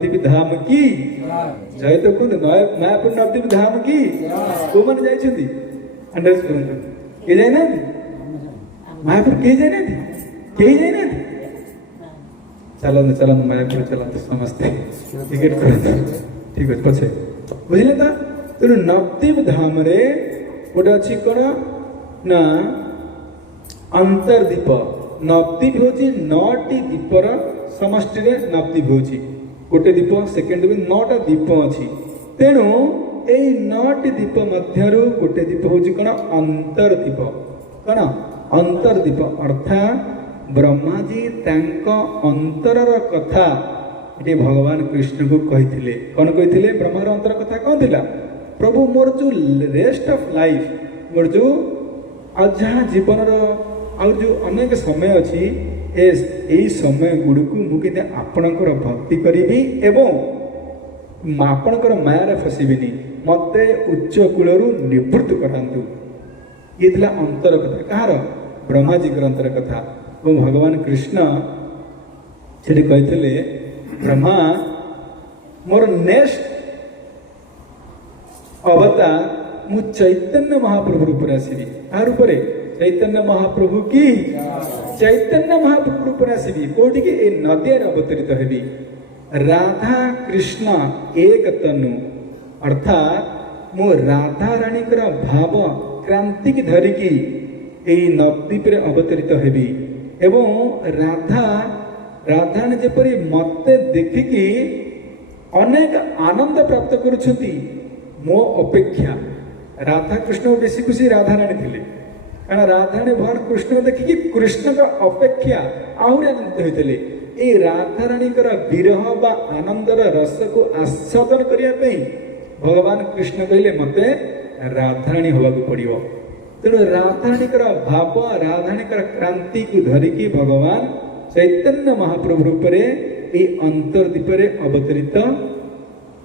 नवद्वीप धाम की जय तो खुद मायापुर नवद्वीप धाम की को मन जाइछथि अंडरस करंतु के जाय ना मायापुर के जाय ना के जाय ना चलन चलन मायापुर चलन समस्ते टिकट करंतु ठीक अछि पछे बुझले ता तो नवद्वीप धाम रे गोटे अछि कोन ना अंतर्दीप नवद्वीप होची 9टी दीपर समष्टि रे नवद्वीप होची गोटे दीप सेकेंड द्वीप 9टा दीप अच्छी तेणु यही 9टी दीप मध्यरु गोटे दीप हूँ कौन अंतर्दीप कौन अंतर्दीप अर्थात ब्रह्माजी अंतरर कथा ये भगवान कृष्ण को कही कौन कही ब्रह्मार अंतर कथा कौन थिला प्रभु मोर जो रेस्ट ऑफ लाइफ मोर जो आज जहाँ जीवन जो अनेक समय अच्छी यही समय गुड़ को मुझे आपणकर भक्ति करी एवं आपणकर मायार फसबिनी मत उच्च कूल निवृत्त करातु ये थिला अंतर कथा कहार ब्रह्माजी अंतर कथा और भगवान कृष्ण से कहते ब्रह्मा मोर नेक्स्ट अवतार मु चैतन्य महाप्रभु रूप आसवि आर उपरे चैतन्य महाप्रभु की चैतन्य महाप्रभु रूप आसवि कोटि के ए नदी अवतरित हेबी राधा कृष्ण एक तनु अर्थात मु राधा रानी भाव क्रांति की धरिकी ए नवद्वीप रे अवतरित हेबी एवं राधा राधा ने जेपरी मते देखिकी अनेक आनंद प्राप्त करुछंती मो अपेक्षा राधा कृष्ण बेसी खुशी राधा रानी थिले कारण राधा ने भगवान कृष्ण देखिकी कृष्ण का अपेक्षा आहरी आनंदित होते ये राधा रानी विरह बा आनंदर रस को आस्वादन करने भगवान कृष्ण कहले मते राधाराणी हवा पड़ो तेणु राधाराणी भाव राधाराणी क्रांति को धरिकी भगवान चैतन्य महाप्रभु रूप से अंतर्दीप अवतरित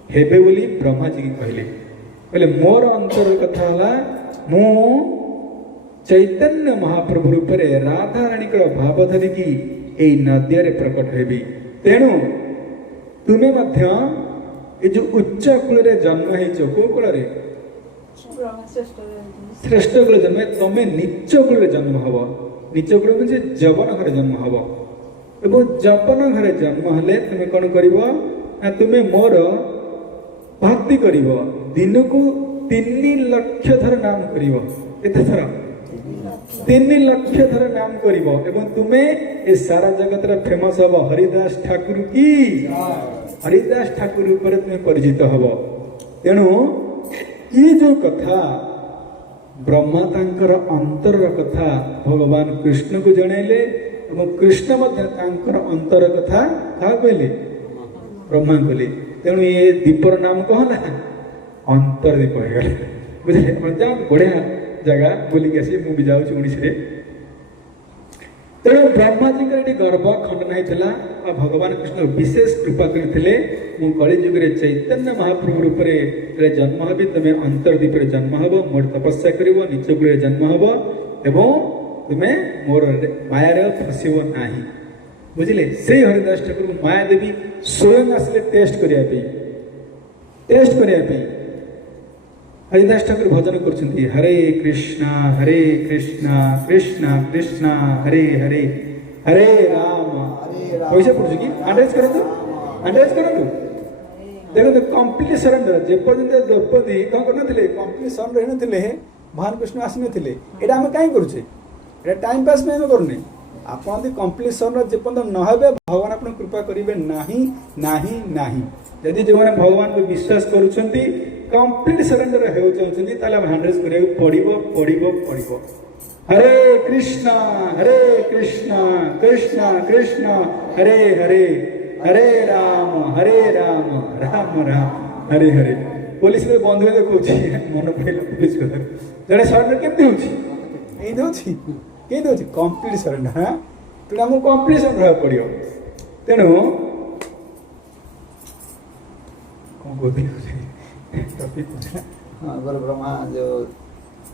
हेबे बोली ब्रह्माजी की कहले मोर अंतर कथा है मु चैतन्य महाप्रभु रूप से राधा रानी भाव धरिकी यही नदिया प्रकट हेबी तेणु तुम्हें मध्य ये जो उच्च कूल जन्म हो कौ कूल श्रेष्ठ कूल जन्म तुम्हें नीच कूल जन्म हम नीच कूल बुझे जवन घर जन्म हम एवं जवन घर जन्म हेले तुम्हें कौन कर तुम्हें मोर भक्ति कर दिन को 3 लाख थर नाम कर 3 लाख थर नाम कर तुम्हें ये सारा जगत फेमस हम हरिदास ठाकुर की हरिदास ठाकुर ऊपर तुम्हें परिचित हम तेणु ये जो कथा ब्रह्मा तांकर अंतर कथा भगवान कृष्ण को जनइले कृष्ण अंतर कथा क्या कहले ब्रह्मा कहले तेणु ये दीपर नाम कहला अंतर्दीप हो गले बुझे बढ़िया जगह बोलिक आसी मुझे जाऊँ उड़ीसा तेणु ब्रह्माजी गर्भ खंडन होता भगवान कृष्ण विशेष कृपा करते कलिजुग चैतन्य महाप्रभु रूप से जन्म हबी तुम्हें अंतर्दीप जन्म हम मोर तपस्या कर नीच कूल जन्म हम एवं तुम्हें मोर माया फसब ना बुझे से हरिदास ठाकुर माया देवी स्वयं आसिले टेस्ट करने हरिदास ठाकुर भजन कर हरे कृष्णा कृष्णा कृष्णा हरे हरे हरे राम पैसा पड़ू कि आंड्रेज करूँ देखो कंप्लीट सरेंडर जेपर्यंत द्रौपदी कौन करते कंप्लीट सरेंडर होते भगवान कृष्ण आसी ना यहाँ आम कहीं करुचे टाइम पास में करूनी आप कंप्लीट सरेंडर जेपर्यंत न हे भगवान आप कृपा करेंगे नहीं यदि जो मैंने भगवान को विश्वास करुँच कंप्लीट सरेंडर हो चाहते हैंडरेज करा हरे कृष्णा कृष्णा कृष्णा हरे हरे हरे राम राम राम हरे हरे पुलिस बंद हुए देखा मन पड़ा पुलिस कथा जड़े सरेंडर केमती हो कंप्लीट सरेंडर हाँ तेणु आमको कंप्लीट सरेंडर पड़ो तेणु कौन कहते हाँ ब्रह्मा जो